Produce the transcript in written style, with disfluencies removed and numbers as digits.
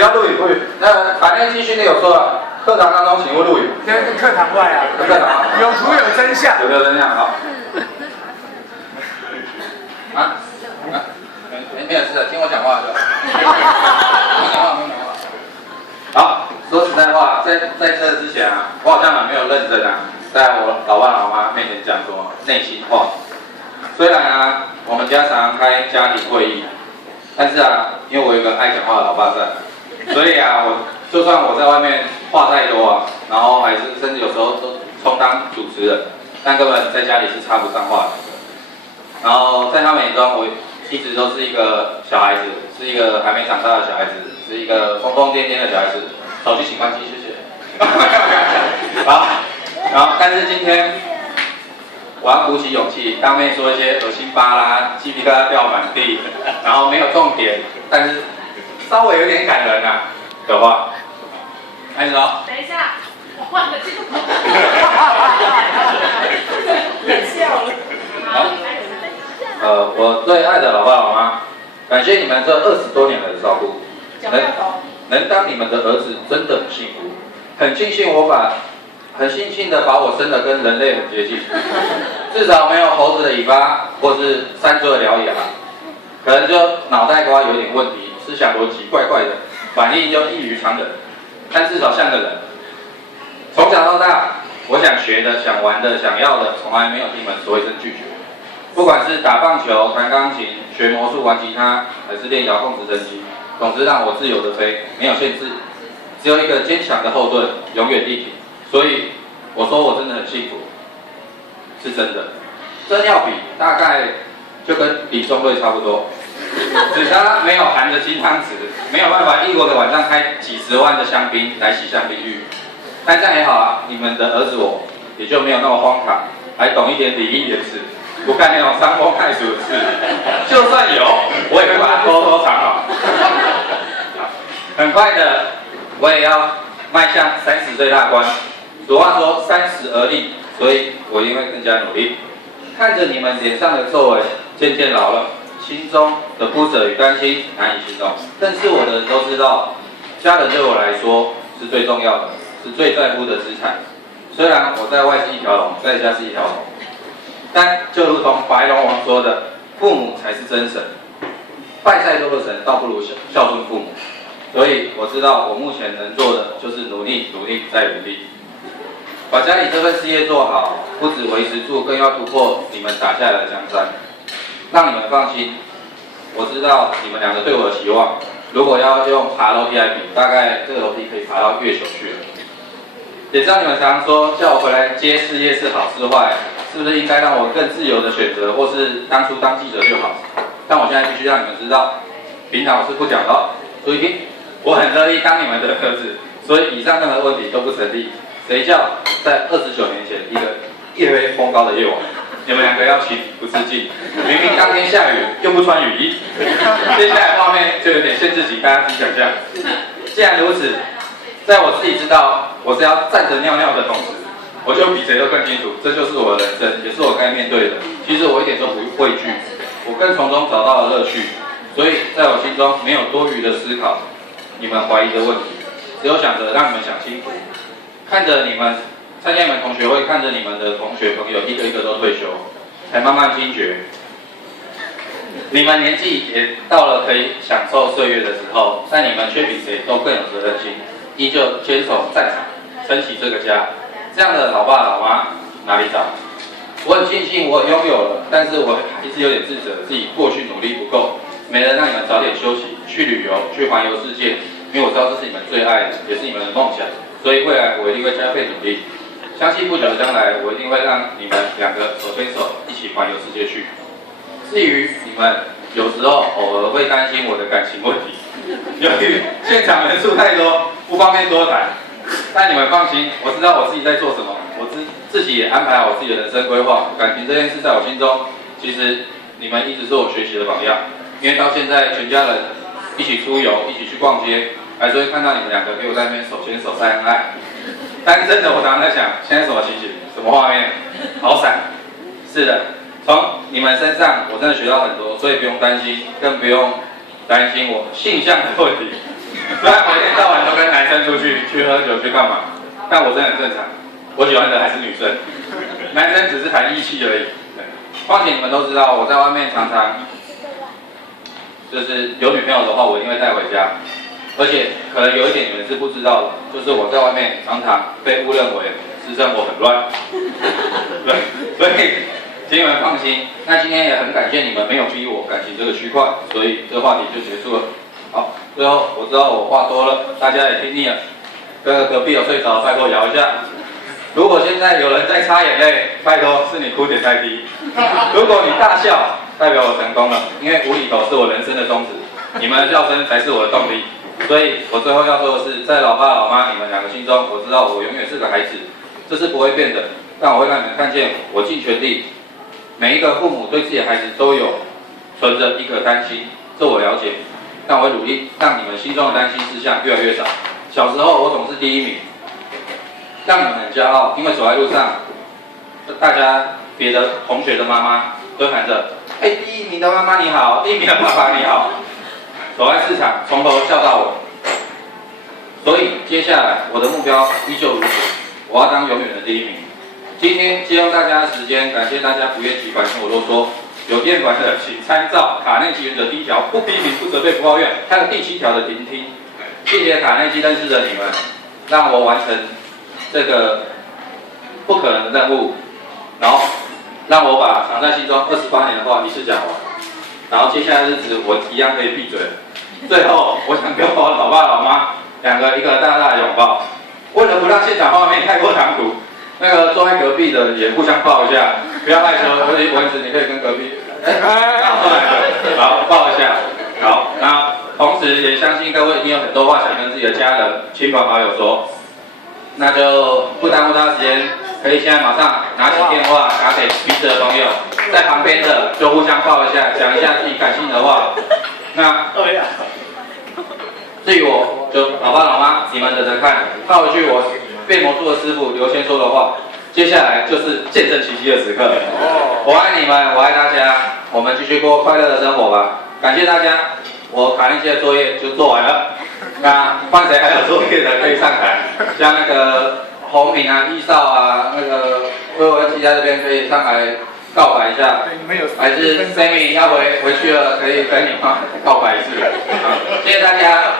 不要录影，录影。那把那个继续那有说了，课堂当中请勿录影。这是课堂外啊，课堂有图有真相，有真相好。没有事的，听我讲话就。听我讲话。好，说实在话，在这之前啊，我好像很没有认真啊，在我老爸老妈面前讲什么内心话。虽然啊，我们家常常开家庭会议，但是啊，因为我有一个爱讲话的老爸在，所以啊，就算我在外面话再多啊，然后还是甚至有时候都充当主持人，但根本在家里是插不上话的。然后在他们眼中，我一直都是一个小孩子，是一个还没长大的小孩子，是一个疯疯癫癫的小孩子。手机请关机，谢谢。好，然后但是今天我要鼓起勇气，当面说一些恶心巴拉、鸡皮疙瘩掉满地，然后没有重点，但是稍微有点感人啊的话。开始哦。等一下，我换个镜头。笑了。好。我最爱的老爸老妈，感谢你们这20多年来的照顾，能当你们的儿子真的很幸福，很庆幸的把我生得跟人类很接近，至少没有猴子的尾巴或是山猪的獠牙，可能就脑袋瓜有点问题，思想逻辑怪怪的，反应就异于常人，但至少像个人。从小到大，我想学的、想玩的、想要的，从来没有听你们说一声拒绝。不管是打棒球、弹钢琴、学魔术、玩吉他，还是练遥控直升机，总之让我自由的飞，没有限制，只有一个坚强的后盾，永远力挺。所以我说我真的很幸福，是真的。真要比，大概就跟比中队差不多，只差没有含着金汤匙，没有办法一个晚上开几十万的香槟来洗香槟浴。但这样也好啊，你们的儿子我也就没有那么荒唐，还懂一点礼义廉耻。不干那种伤风败俗的事，就算有，我也会把它偷偷藏好。很快的，我也要迈向30岁大关。俗话说30而立，所以我一定会更加努力。看着你们脸上的皱纹渐渐老了，心中的不舍与担心难以形容。认识我的人都知道，家人对我来说是最重要的，是最在乎的资产。虽然我在外是一条龙，在家是一条龙。但就如同白龙王说的，父母才是真神，拜再多的神，倒不如孝顺父母。所以我知道，我目前能做的就是努力、努力再努力，把家里这份事业做好，不止维持住，更要突破你们打下来的江山。让你们放心，我知道你们两个对我的期望。如果要用爬楼梯来比，大概这个楼梯可以爬到月球去了。也知道你们常常说叫我回来接事业是好是坏。是不是应该让我更自由的选择，或是当初当记者就好？但我现在必须让你们知道，平常我是不讲的哦。注意听，我很乐意当你们的儿子，所以以上任何问题都不成立。谁叫在29年前一个夜飞风高的夜晚，你们两个要起不自尽，明明当天下雨又不穿雨衣，接下来画面就有点限制级，大家自己想象。既然如此，在我自己知道我是要站着尿尿的同时，我就比谁都更清楚，这就是我的人生，也是我该面对的。其实我一点都不畏惧，我更从中找到了乐趣。所以在我心中没有多余的思考你们怀疑的问题，只有想着让你们想清楚。看着你们参加你们同学会，看着你们的同学朋友一个一个都退休，才慢慢惊觉，你们年纪也到了可以享受岁月的时候，但你们却比谁都更有责任心，依旧坚守战场，撑起这个家。这样的老爸老妈哪里找？我很庆幸我拥有了，但是我还是有点自责，自己过去努力不够，没能让你们早点休息，去旅游，去环游世界。因为我知道这是你们最爱的，也是你们的梦想，所以未来我一定会加倍努力。相信不久的将来，我一定会让你们两个手牵手一起环游世界去。至于你们有时候偶尔会担心我的感情问题，由于现场人数太多，不方便多谈。但你们放心，我知道我自己在做什么，我自己也安排好我自己的人生规划。感情这件事在我心中，其实你们一直是我学习的榜样。因为到现在全家人一起出游，一起去逛街，还是会看到你们两个给我在那边手牵手晒恩爱。但真的，我常常在想，现在什么情形，什么画面，好闪。是的，从你们身上我真的学到很多，所以不用担心，更不用担心我性向的问题。虽然每天到晚都跟男生出去喝酒去干嘛，但我真的很正常，我喜欢的还是女生，男生只是谈义气而已。况且你们都知道，我在外面常常就是有女朋友的话，我一定会带回家。而且可能有一点你们是不知道的，就是我在外面常常被误认为私生活很乱。对，所以请你们放心。那今天也很感谢你们没有逼我感情这个区块，所以这个话题就结束了。好，最后我知道我话多了，大家也听腻了。隔壁有睡着，拜托摇一下。如果现在有人在擦眼泪，拜托是你哭点太低。如果你大笑，代表我成功了，因为无厘头是我人生的宗旨，你们的笑声才是我的动力。所以我最后要说的是，在老爸老妈你们两个心中，我知道我永远是个孩子，这是不会变的。但我会让你们看见，我尽全力。每一个父母对自己的孩子都有存着一颗担心，这我了解。但我会努力让你们心中的担心事项越来越少。小时候我总是第一名，让你们很骄傲，因为走在路上，大家别的同学的妈妈都喊着：“哎，第一名的妈妈你好，第一名的爸爸你好。”走在市场，从头笑到尾。所以接下来我的目标依旧如此，我要当永远的第一名。今天借用大家的时间，感谢大家不厌其烦听我啰嗦。有电管的，请参照卡内基原则第1条：不批评、不责备、不抱怨。还有第7条的聆听。谢谢卡内基认识的你们，让我完成这个不可能的任务，然后让我把藏在心中28年的话一次讲完。然后接下来的日子我一样可以闭嘴。最后，我想跟我老爸老妈两个一个大大的拥抱。为了不让现场画面太过唐突，那个坐在隔壁的也互相抱一下，不要害羞。尤其蚊子，你可以跟隔壁，好，抱一下。好，那同时也相信各位一定有很多话想跟自己的家人、亲朋好友说，那就不耽误大家时间，可以现在马上拿起电话打给彼此的朋友，在旁边的就互相抱一下，讲一下自己感性的话。那至于我，就老爸老妈，你们等着看，套一句我变魔术的师傅刘谦说的话，接下来就是见证奇迹的时刻。我爱你们，我爱大家，我们继续过快乐的生活吧。感谢大家，我卡内基的作业就做完了。那换谁还有作业的可以上台，像那个洪敏啊、易少啊，那个魏文琪在这边可以上来告白一下，还是 Sammy 要回去了，可以跟你妈告白一次。谢谢大家。